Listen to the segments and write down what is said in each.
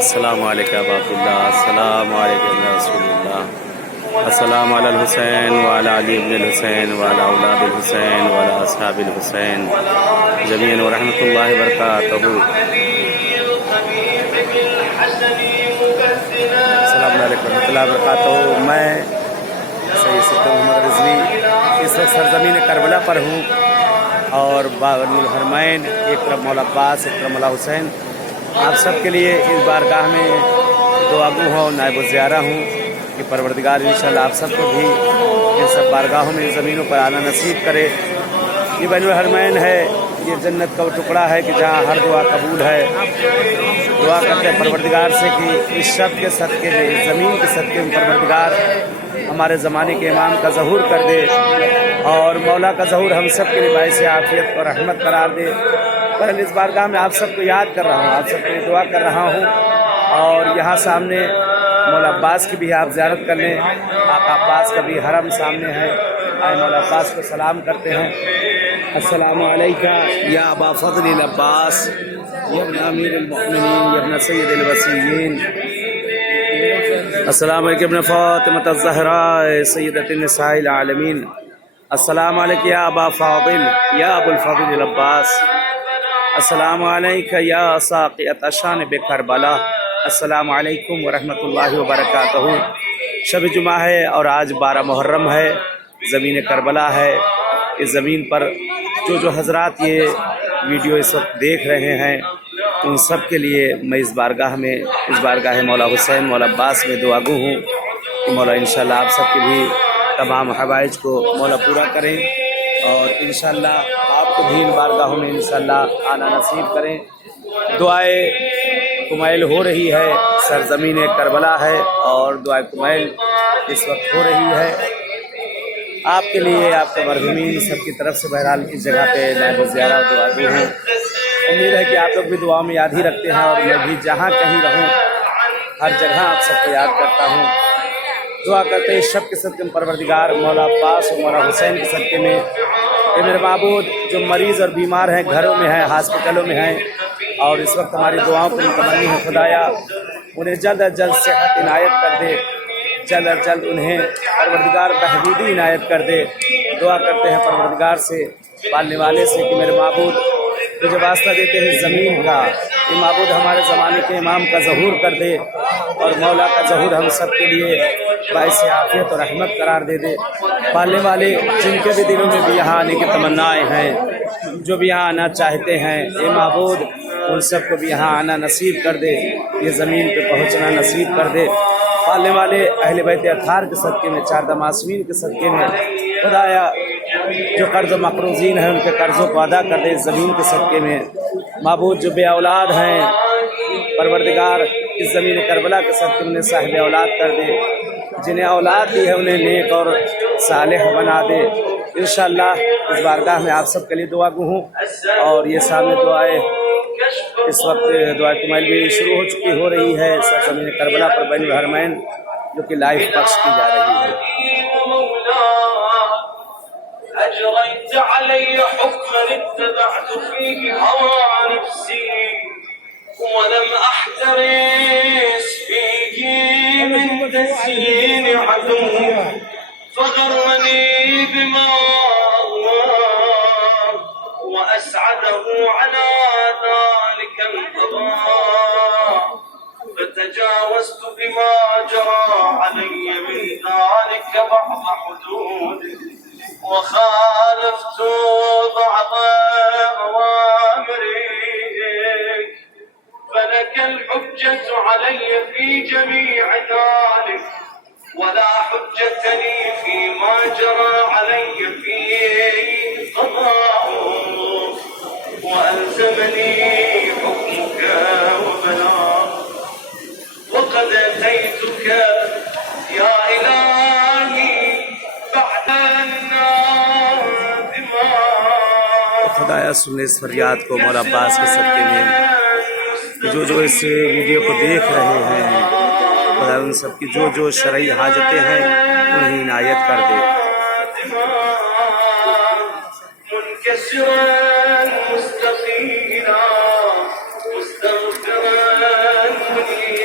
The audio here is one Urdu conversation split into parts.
السلام علیکم ابا عبداللہ، السلام علیکم یا رسول اللہ، السلام علی الحسین وعلی علی ابن الحسین وعلی اولاد الحسین وعلی اصحاب الحسین جمیعاً ورحمۃ اللہ وبرکاتہ۔ السلام علیکم ورحمۃ اللہ وبرکاتہ۔ میں سید صدیق محمد رضوی اس وقت سرزمین کربلا پر ہوں اور بین الحرمین ایک طرف مولا عباس ایک طرف مولا حسین، آپ سب کے لیے اس بارگاہ میں دعا گو ہوں، نائب الزیارہ ہوں کہ پروردگار انشاءاللہ آپ سب کو بھی ان سب بارگاہوں میں زمینوں پر آنا نصیب کرے۔ یہ بین الحرمین ہے، یہ جنت کا وہ ٹکڑا ہے کہ جہاں ہر دعا قبول ہے۔ دعا کرتے ہیں پروردگار سے کہ اس شب کے صدقے میں، اس زمین کے صدقے میں پروردگار ہمارے زمانے کے امام کا ظہور کر دے اور مولا کا ظہور ہم سب کے لیے باعث عافیت اور رحمت قرار دے۔ بہرحال اس بارگاہ میں آپ سب کو یاد کر رہا ہوں، آپ سب کے لیے دعا کر رہا ہوں، اور یہاں سامنے مولا عباس کی بھی آپ زیارت کر لیں۔ آقا عباس کا بھی حرم سامنے ہے، آئے مولا عباس کو سلام کرتے ہیں۔ السلام علیکہ یا ابا فضل العباس، یا ابن امیر المؤمنین، یا ابن سید الوصیین، السلام علیکم ابن فاطمۃ الزہراء سیدۃ النساء العالمین، السلام علیکم یا ابا فاضل یا ابو الفضل العباس، السلام علیکم یا ساقیۃ شان بکربلا، السلام علیکم ورحمۃ اللہ وبرکاتہ۔ شب جمعہ ہے اور آج 12 محرم ہے، زمین کربلا ہے۔ اس زمین پر جو حضرات یہ ویڈیو اس وقت دیکھ رہے ہیں ان سب کے لیے میں اس بارگاہ مولا حسین مولا عباس میں دعا گو ہوں کہ مولا انشاءاللہ آپ سب کے بھی تمام حوائج کو مولا پورا کریں، اور انشاءاللہ آپ کو بھی ان بارگاہوں میں انشاءاللہ آنا نصیب کریں۔ دعائے کمیل ہو رہی ہے، سرزمین کربلا ہے اور دعائے کمیل اس وقت ہو رہی ہے آپ کے لیے، آپ کے مرحومین سب کی طرف سے۔ بہرحال اس جگہ پہ نائب الزیارہ دعا گو ہوں، امید ہے کہ آپ لوگ بھی دعاؤں میں یاد ہی رکھتے ہیں، اور میں بھی جہاں کہیں رہوں ہر جگہ آپ سب کو یاد کرتا ہوں۔ دعا کرتے ہیں اس شب کے صدقے میں پروردگار مولا عباس اور مولا حسین کے صدقے میں، اے میرے معبود جو مریض اور بیمار ہیں، گھروں میں ہیں، ہاسپٹلوں میں ہیں، اور اس وقت ہماری دعاؤں کو متمنی ہے، خدایا انہیں جلد از جلد صحت عنایت کر دے، جلد از جلد انہیں پروردگار بہبودی عنایت کر دے۔ دعا کرتے ہیں پروردگار سے، پالنے والے سے کہ میرے معبود تجھے واسطہ دیتے ہیں زمین کا، یہ معبود ہمارے زمانے کے امام کا ظہور کر دے، اور مولا کا ظہور ہم سب کے لیے باعث عافیت اور رحمت قرار دے دے۔ پالنے والے جن کے بھی دلوں میں بھی یہاں آنے کی تمنائیں ہیں، جو بھی یہاں آنا چاہتے ہیں، اے معبود ان سب کو بھی یہاں آنا نصیب کر دے، یہ زمین پہ پہنچنا نصیب کر دے۔ پالنے والے اہل بیت اطہار کے صدقے میں، 4 معصومین کے صدقے میں، خدایا جو قرض و مقروضین ہیں ان کے قرضوں کو ادا کر دے، زمین کے صدقے میں۔ معبود جو بے اولاد ہیں، پروردگار اس زمین کربلا کے صدقے میں صاحب اولاد کر دے، جنہیں اولاد دی ہے انہیں نیک اور صالح بنا دے۔ انشاءاللہ اس بارگاہ میں آپ سب کے لیے دعا گو ہوں، اور یہ سامنے دعائیں اس وقت دعائے کمیل بھی شروع ہو رہی ہے سرزمین کربلا پر بین الحرمین، جو کہ لائیو پخش کی جا رہی ہے۔ أجريت علي حكما اتبعت فيه هوى نفسي ولم أحترس فيه من تزيين عدو فغرني بما الله وأسعده على ذلك القضاء فتجاوزت بما جرى علي من ذلك بعض حدوده وخالفت بعض أوامرك فلك الحجة علي في جميع ذلك ولا حجة لي فيما جرى علي فيه قضاؤك وألزمني حكمك وبلاغك وقد أتيتك يا إلهي بعد خدایا سن اس فریاد کو مولا عباس کے صدقے میں، جو اس ویڈیو کو دیکھ رہے ہیں، خدا ان سب کی جو شرعی حاجتیں ہیں انہیں عنایت کر دے۔ مستغفرا منيبا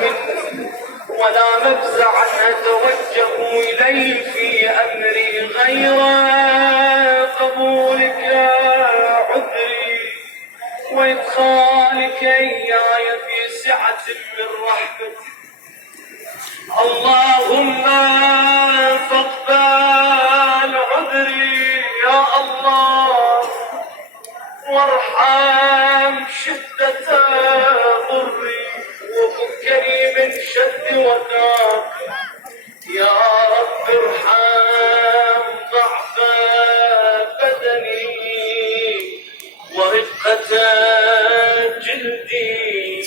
مني ولا مفزعا أتوجه إليه في أمري غير قبولك عذري وإدخالك إياي في سعة من رحمتك. اللهم فاقبل عذري يا الله وارحم شدة ضري وفكني من شد وثاقي يا رب ارحم ضعف بدني ورقة جلدي.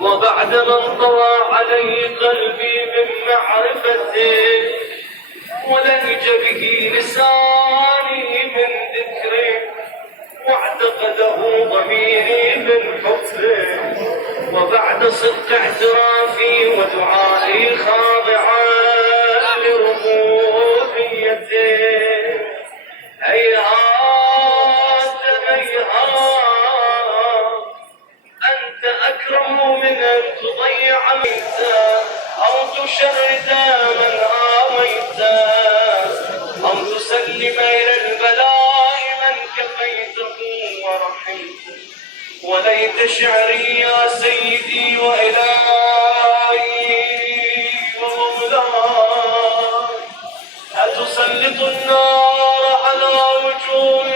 وبعد ما انطوى عليه قلبي من معرفته ولهج به لساني من ذكره واعتقده ضميري من حبه وبعد صدق اعترافي ودعائي خاضعا لربوبيته هيهات هيهات أنت أكرم من أن تضيع ميتا أو تشرد من آويتا أو تسلم إلى البلاء من كفيته ورحمته. وليت شعري يا سيدي وإلهي ومولاي أتسلط النار على وجوه